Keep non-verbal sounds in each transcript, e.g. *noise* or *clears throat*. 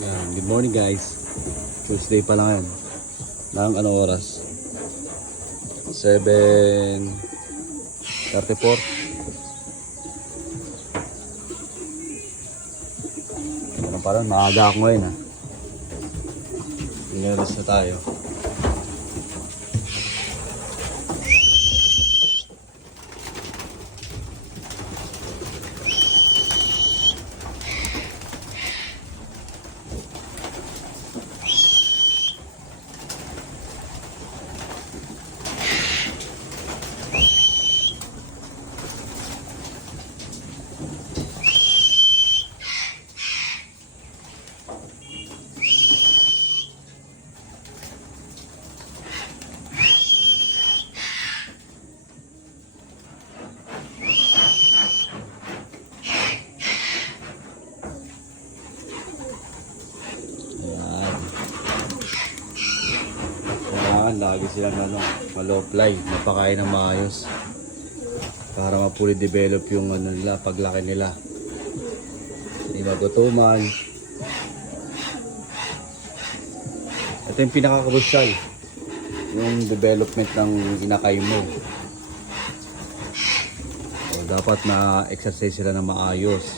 Yan, good morning guys. Tuesday pa lang yan. Nang ano oras? 7.34. Ganun pa rin, maaga ako ngayon ha. Inilas na tayo. Ayan. Kailangan lagi silang ano, maloply, mapakain ng maayos. Para mapuli develop yung ano nila, paglaki nila. Hindi magutuman. Ito yung pinaka-crucial. Yung development ng inakay mo. So, dapat na exercise sila ng maayos.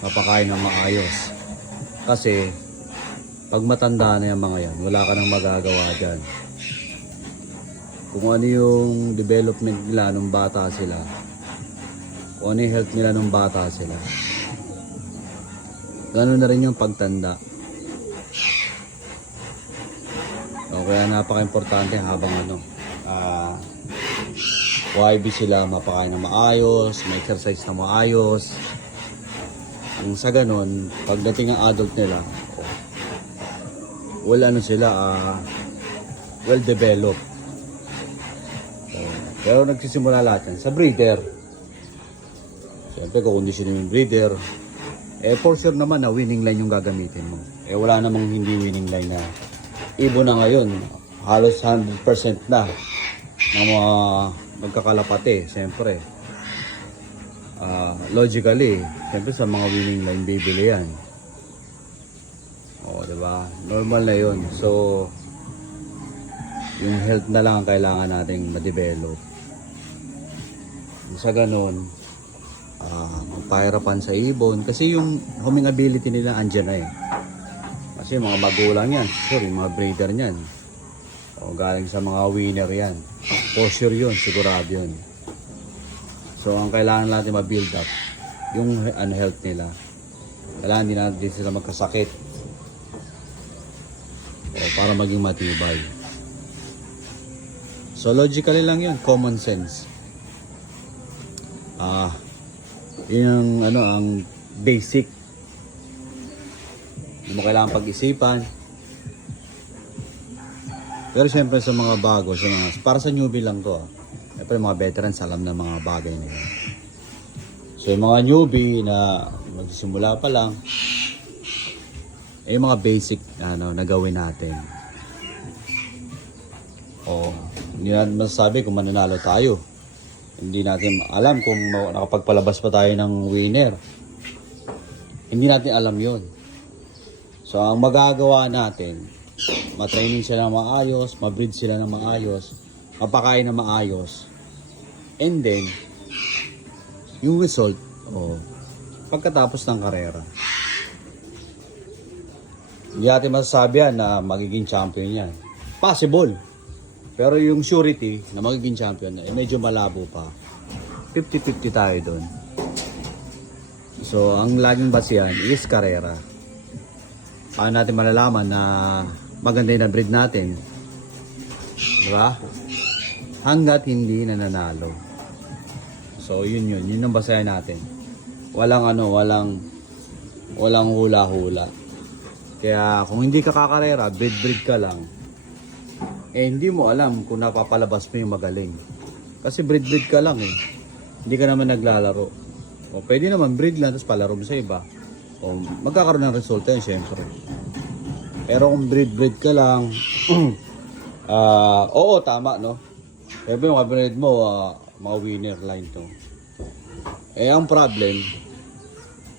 Mapakain ng maayos. Kasi pag matanda na yung mga yan, wala ka nang magagawa dyan. Kung ano yung development nila nung bata sila, kung ano yung health nila nung bata sila, ganun na rin yung pagtanda. O kaya napaka-importante habang ano, ah, YB sila mapakain ng maayos, may exercise na maayos. Kung sa ganun, pagdating ang adult nila, well ano sila ah well developed so, pero nagsisimula lahat yan sa breeder siyempre kukondisyonin yung breeder eh for sure naman na winning line yung gagamitin mo eh wala namang hindi winning line na ibo na ngayon halos 100% na ng mga magkakalapate siyempre Ah, logically siyempre sa mga winning line bibili yan Oo, di ba? Normal na yun. So, yung health na lang ang kailangan nating ma-develop. Sa ganun, ah magpahirapan sa ibon. Kasi yung homing ability nila andyan na eh. Kasi mga magulang yan, yung mga breeder niyan. O galing sa mga winner yan. For sure yun, sigurado yun. So, ang kailangan natin ma-build up, yung ano, health nila. Kailangan din natin sila magkasakit o para maging matibay. So logically lang 'yun, common sense. Ah, yun ang ano ang basic. Hindi mo kailangan pag-isipan. Pero siyempre sa mga bago, sa mga, para sa newbie lang to. ah. Siyempre mga veterans alam na mga bagay na yun. So yung mga newbie na magsisimula pa lang, eh, yung mga basic ano, na gawin natin. O, hindi natin masasabi kung mananalo tayo. Hindi natin alam kung nakapagpalabas pa tayo ng winner. Hindi natin alam yon. So, ang magagawa natin, matraining sila ng maayos, mabreed sila ng maayos, mapakain ng maayos, and then, yung result, o, pagkatapos ng karera, hindi natin masasabi yan na magiging champion yan. Possible. Pero yung surety na magiging champion, eh, medyo malabo pa. 50-50 tayo doon. So, ang laging basihan is karera. Paano natin malalaman na maganda yung breed natin? Di ba? Hanggat hindi nananalo. So, yun yun. Yun ang basayan natin. Walang ano, walang walang hula-hula. Kaya kung hindi ka kakarera, breed-breed ka lang, eh hindi mo alam kung napapalabas mo yung magaling. Kasi breed-breed ka lang eh. Hindi ka naman naglalaro. O pwede naman breed lang tapos palaro mo sa iba. O magkakaroon ng resulta yun syempre. Pero kung breed-breed ka lang, *clears throat* ah oo tama no. Siyempre yung kabined mo, ah, mga winner line to. Eh ang problem,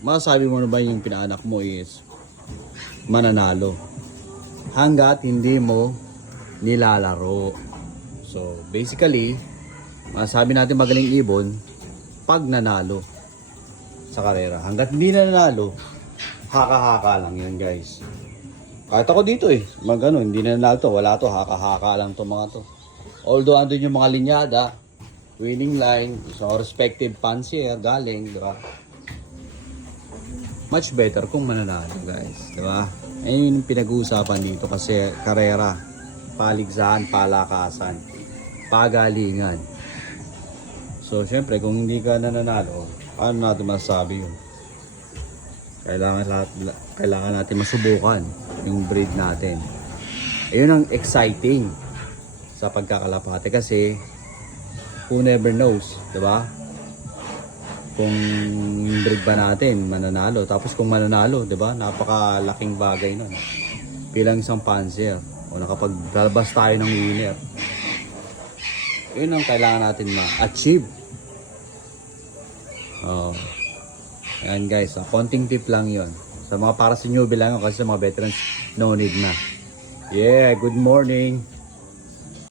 masasabi mo na ba yung pinaanak mo is mananalo. Hanggat hindi mo nilalaro. So, basically, masabi natin magaling ibon pag nanalo sa karera. Hanggat hindi na nanalo, haka-haka lang yun guys. Kahit ako dito eh, mag ano, hindi na nanalo to, wala to, haka-haka lang to mga to. Although andun yung mga linyada, winning line, so respective fancier, galing, di ba? Much better kung mananalo guys, di ba? Ayun yung pinag-uusapan dito kasi karera, paligsahan, palakasan, pagalingan. So, syempre, kung hindi ka nananalo, ano natin masasabi yun? Kailangan, lahat, kailangan natin masubukan yung breed natin. Ayun ang exciting sa pagkakalapate kasi who never knows, di ba? Kung breed ba natin mananalo. Tapos kung mananalo, di ba? Napakalaking bagay nun. Bilang isang pansier. O nakapaglalabas tayo ng winner. Yun ang kailangan natin ma-achieve. Oh. Yan guys, ah, konting tip lang yon Sa mga para sa newbie lang kasi sa mga veterans, no need na. Yeah, good morning.